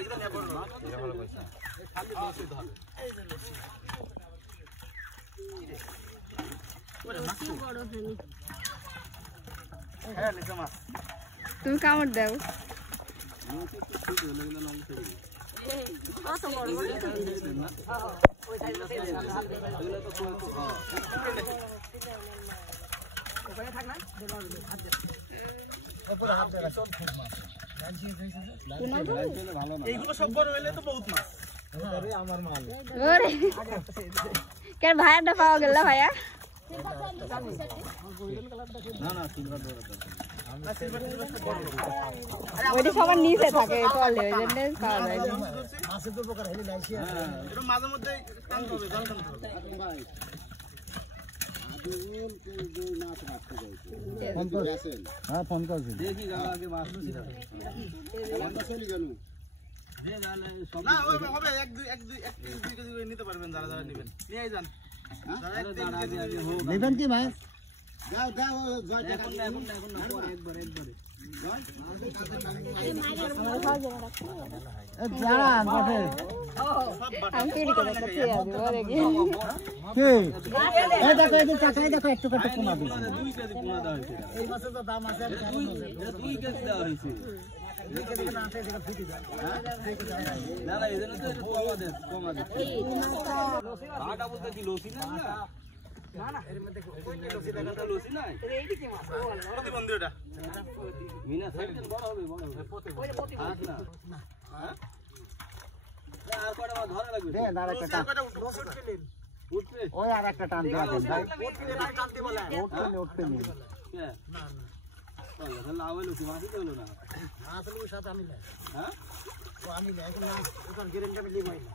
একদম এ বড় এটা ভালো কইছা খালি লসি ধরে এই যে লসি ওরে মাছ বড় হয়নি হ্যাঁ নিচে মাছ তুমি কামড় দাও লসি তো ছোট হয়ে গেল না লসি এই কত বড় বড় না ওই সাইড লসি এগুলো তো কত হ্যাঁ ওখানে থাক না হাত দে এরপর হাত দে সব খুব মাছ এইগুলো সব বড় হইলে তো বহুত মাছ আরে আমার মাল ওরে কেন ভাইয়াটা পাওয়া গেল ভাইয়া না না সিলভার দৌড়া দরকার আমরা সিলভার বড় ওইটা সবার নিচে থাকে তলে ওই জন্য পাওয়া যায় না মাছের তো প্রকার হেলি লাইছি এটা মাঝে মধ্যে টানতে হবে জল টানতে হবে ভাই আদুল কে যে মাছ রাখতে যাইছে ফোন করেছেন হ্যাঁ ফোন করেছেন দেখি গালা আগে মাছ ছিল আমরা চলে গেল যে গালা সব না ওই হবে 1 2 কেজি করে নিতে পারবেন যারা যারা নেবেন নিয়ে যান নেবেন কি মাছ দাও দাও এখন না পরে একবারে জান বসে আমি কি করে করতে যাবো ওরে কি এই দেখো এই চাকাই দেখো একটু একটু কোনা দিছে 2 কেজি কোনা দেওয়া হইছে এই মাছের তো দাম আছে 2 কেজি দেওয়া হইছে এই কেজি না আছে এটা ফিটি যায় না না এজন্য তো একটু কমা দে ভাটা বলতে কি লসি না না না এর মধ্যে লসি দেখা লসি নাই এইটি কি মাছ কত বন্ধু এটা মিনা সাইড বড় হবে ওই পতি না হ্যাঁ আর কয়টা মাছ ধরা লাগবে দে না একটা টান উঠবে ওই আর একটা টান দেওয়া দেন ভাই টানতে বলা উঠতে নি না না তাহলে লাভ হলো কি মাছই তো হলো না আসলে ওর সাথে আমি না হ্যাঁ ও আমি না এখন না ওখান গেরেন্টি আমি লিখ হয় না